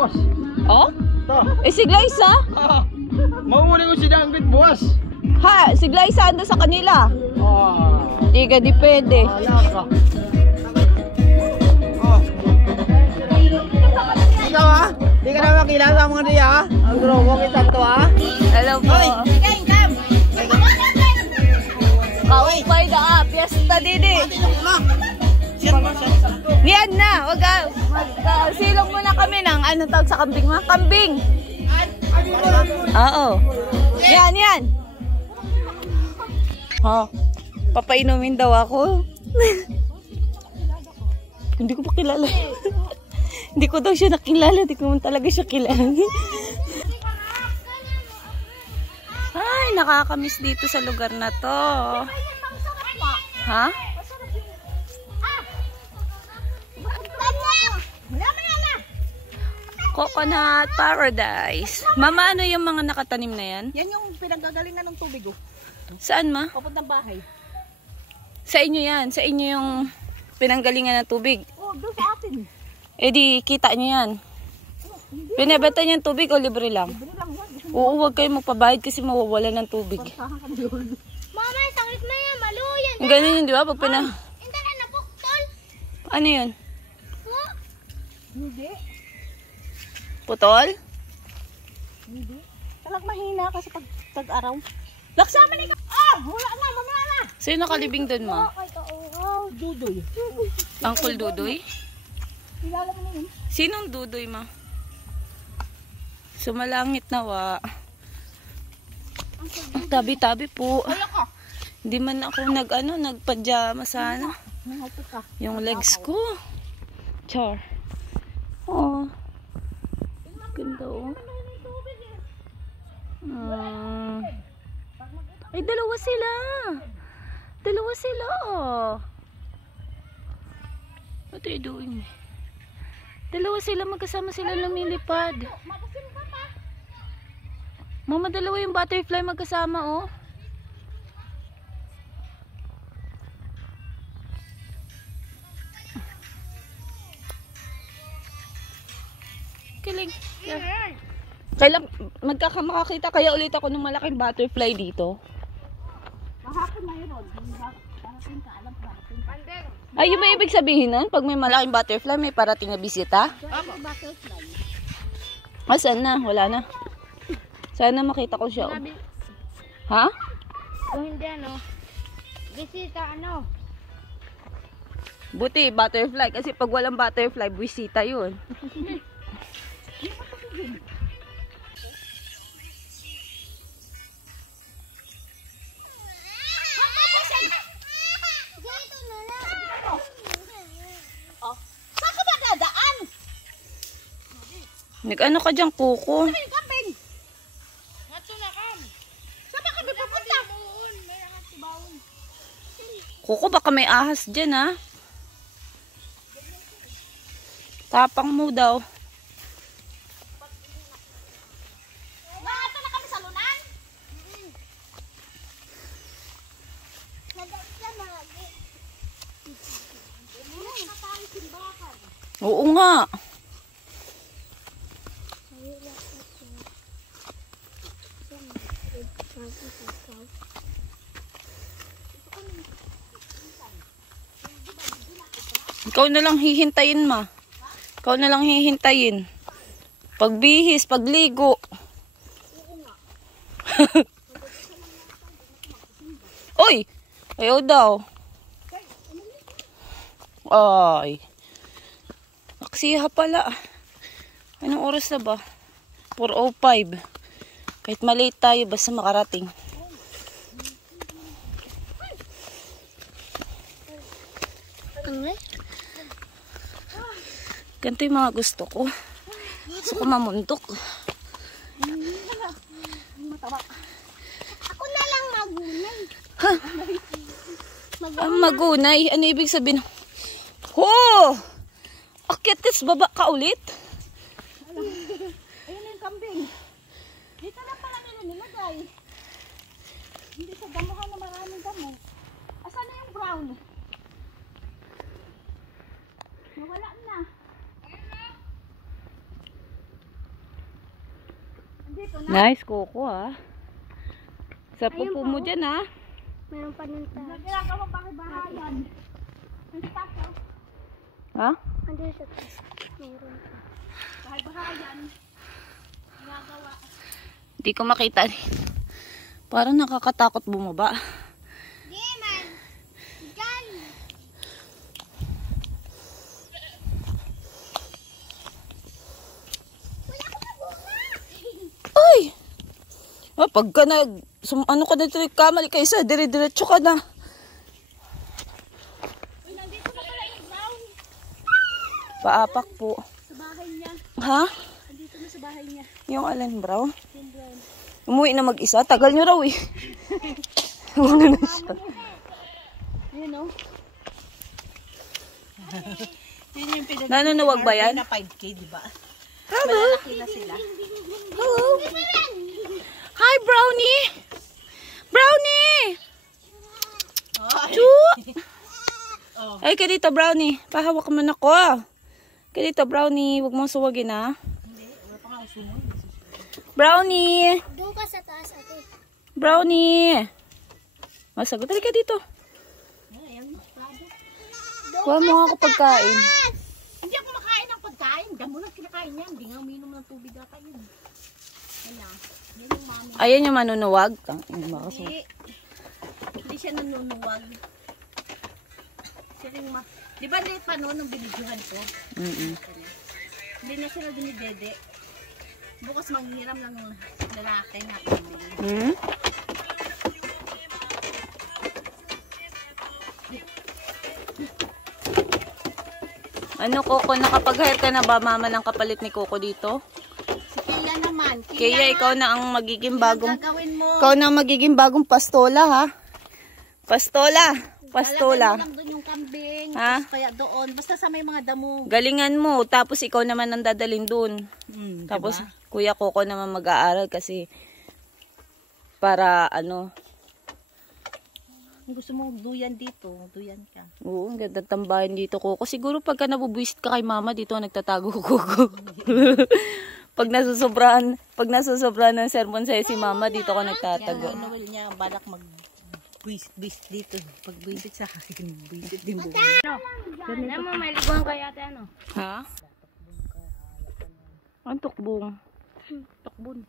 buwas. Oh? Ta. Eh si Glyza? Mahuli ko si Danggit buwas. Ha? Si Glyza ando sa kanila. Di ka depende. Alaka. Ikaw ha? Di ka na makilala mga diya ha? Ang grupo kita to ha? Hello po. Kaupay na ah. Piyesta didi. Yan na. Wag silong muna kami ng ano tawag sa kambing ma? Kambing. Oo. Yan, yan. Ha? Papainumin daw ako. Hindi ko pa kilala. Hindi ko daw siya nakilala. Hindi ko man talaga siya kilala. Ay, nakakamiss dito sa lugar na to. Ha? Coconut Paradise. Mama, ano yung mga nakatanim na yan? Yan yung pinanggagalingan ng tubig oh. Saan ma? Papuntang bahay. Sa inyo yan. Sa inyo yung pinanggalingan ng tubig. Oh, doon sa atin. Eh di, kita nyo yan. Binebenta niyan tubig o libre lang? Libre lang yan. Oo, huwag kayo magpabayad kasi mawawala ng tubig. Mama, sakit na yan. Maluyan. Ganun yun, di ba? Pag Hindi ka napuktol. Ano yun? Hindi. Putol? Hindi. Talag mahina kasi pag tag-araw. Laksama na ka. Ah! Wala na, mamaya na. Sino nakalibing dun, ma? Dudoy. Uncle Dudoy? Kilala mo na yun. Sinong Dudoy, ma? Sumalangit na wa. Ang tabi-tabi po. Hindi man ako nagpajama sana. Nangapo ka. Yung legs ko. Char. Oh. Ganda oh. Ay, dalawa sila. Dalawa sila oh. What are you doing? Dalawa sila, magkasama sila lumilipad. Mama, dalawa yung butterfly magkasama oh. Kilig. Yeah. Kailan magkakamakakita kaya ulit ako ng malaking butterfly dito? Mahapon na yun. Parating ka, alam ka. Ay, yung ba ibig sabihin nun? Pag may malaking butterfly, may parating na bisita? Butterfly. Saan na? Wala na. Sana makita ko siya. Oh. Ha? Kung hindi bisita Buti, butterfly. Kasi pag walang butterfly, bisita yun. Nag-ano ka dyan, Kuko? Kapin. Ngato na kam. Saan ba kami pupunta? May angat si bawon. Kuko, baka may ahas dyan, ha? Tapang mo daw. Ngato na kami sa lunan? Oo nga. Ikaw na lang hihintayin, ma. Ikaw na lang hihintayin. Pagbihis, pagligo. Oy! Ayaw daw. Ay. Aksiha pala. Anong oras na ba? 4:05. Kahit malate tayo, basta makarating. Ganito yung mga gusto ko. Gusto ko mamuntok. Ako na lang magunay. Ha? Magunay? Ano ibig sabihin? Ho! Akitis, baba ka ulit? Ayun yung kambing. Dito lang pala nila nilagay. Hindi sa damuhan na maraming damo. Asan na yung brown? Nawala na. dito na. Nice, Coco ha. Sa pupo mo dyan ha. Meron pa nun ta. Ginagawa bahay-bahayan. Ang tapo. Ha? Andun sa taas. Meron pa. Bahay-bahayan. Ginagawa. Hindi ko makita. Parang nakakatakot bumaba. Di man. Diyan. Wala ko na bunga. Ay! Pagka ano ka na dito, kamali ka isa, dire-diretso ka na. Uy, nandito na pala yung brown. Paapak po. Sa bahay niya. Ha? Nandito na sa bahay niya. Yung Allen Brown? Yung brown. Umuwi na mag-isa. Tagal nyo raw eh. Una na siya. Yun o. Yun yung pinag- Nanunuwag ba yan? na 5K, di ba? Hello? Malalaki na sila. Hello? Hi, Brownie! Brownie! Shoot! Ay, ka dito, Brownie. Pahawak mo na ko. Ka dito, Brownie. Huwag mong suwagin, ha? Brownie! Doon ka sa taas, ate. Brownie! Masagot. Dali ka dito. Kuha mo nga ako pagkain. Hindi ako makain ng pagkain. Damo lang kinakain niya. Hindi nga uminom ng tubig ata yun. Ayan. Yan yung mami. Ayan yung manunuwag. Hindi siya nanunuwag. Siya rin Di ba late pa noon nung binidyohan ko? Hindi na sila dinidede. Bukas manghiram lang ng lalaki na kambing. Hmm? Ano, Coco? Nakapag-hire ka na ba, mama, ng kapalit ni Coco dito? Si Kaya naman. Kaya ikaw na ang magiging bagong... gagawin mo. Ikaw na ang magiging bagong pastola, ha? Pastola. Pastola. Lalagyan mo lang doon yung kambing. Ha? Kaya doon. Basta sa may mga damo. Galingan mo. Tapos ikaw naman ang dadalhin dun. Tapos Kuya Coco naman mag-aaral kasi para ano. Kung gusto mo duyan dito, duyan ka. Oo, ang ganda tambahin dito, Coco. Siguro pagka nabubuisit ka kay mama dito, nagtatago Coco. pag nasusobrahan ng sermon sa'yo si mama, dito ka nagtatago. Kaya Noel niya, balak mag-buisit dito. Pag buisit sa akin, buisit din buo. Alam mo, may liguan kaya ate ano? Ha? Ang tukbong. Takbon.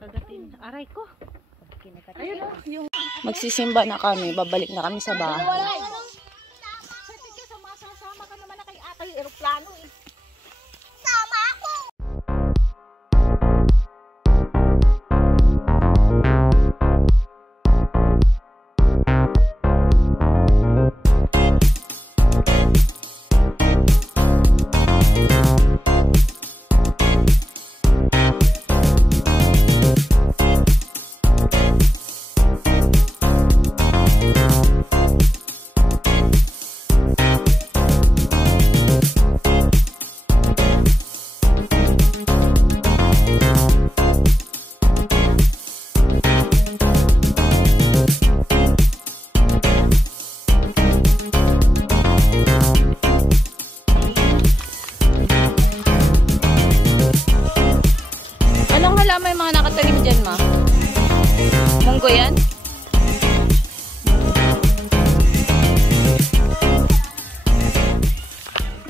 Kagatin. Aray ko. Ayun o, yung... Magsisimba na kami, babalik na kami sa bahay. Sa tingin, sama ka naman na kay ata yung aeroplano eh. Sama ako! Anong halaman yung mga nakatanim dyan, ma? Munggo yan?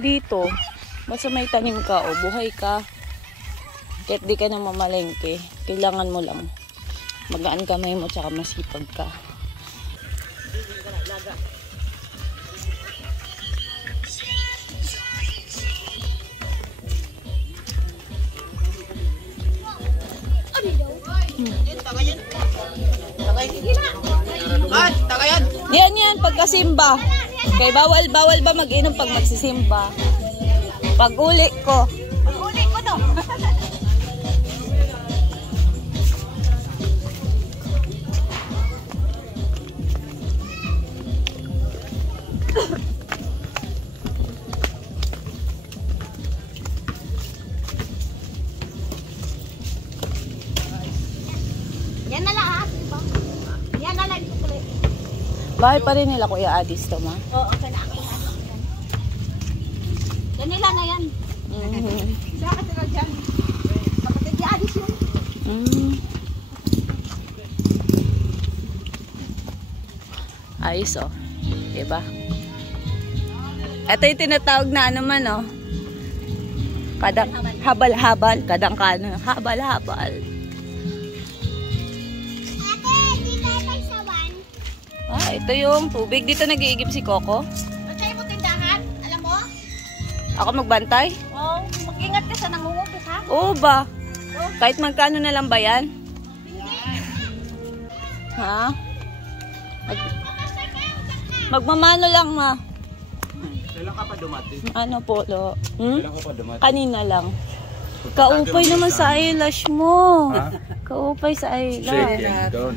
Dito, basta may tanim ka o buhay ka, kahit di ka na mamalengke, kailangan mo lang magaan kamay mo tsaka masipag ka. Yan, pagkasimba. Kaya bawal ba mag-inom pag magsisimba? Pag uli ko. Pag-uli ko to. Yan na lang ha. Yan na lang yung kulit. Bahay pa rin nila Kuya Adis to, ma. Oo, okay na ako. Yan nila na yan. Saka sila dyan. Kapatid ni Adis yun. Mm. Ayos oh. Diba? Ito yung tinatawag na ano man oh. Kadang habal-habal. Kadang kano. Habal-habal. Ate, di kayo kay sawan? Ah, ito yung tubig. Dito nag-iigib si Coco. Matay mo tindahan, alam mo? Ako magbantay? Oh, mag-ingat ka sa nangungugas ha. Oo ba? Kahit magkano na lang ba yan? Ha? Magmamano lang ma. Kailan ka pa dumating? Ano po, lo? Kailan ka pa dumating? Kanina lang. Kaupay naman sa eyelash mo. Ha? Kaupay sa eyelash. Doon.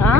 Ha?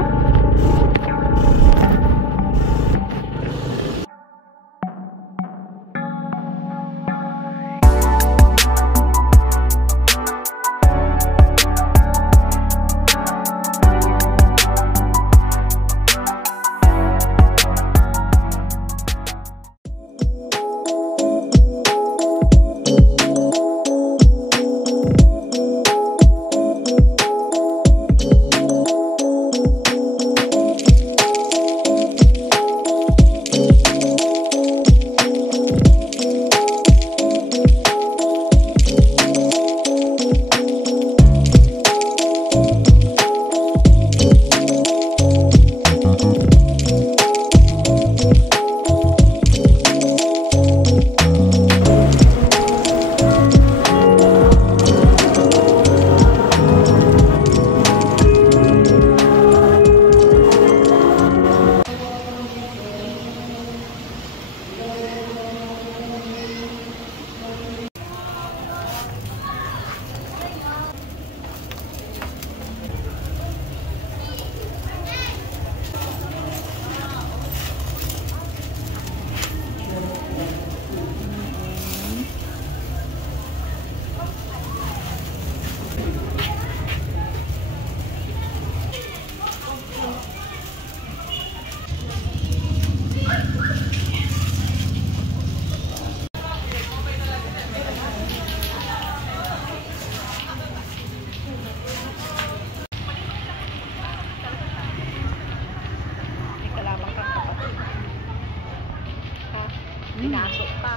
Pinasok ka.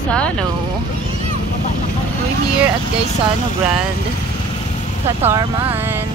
Sano. We're here at Gaisano Grand. Katarman.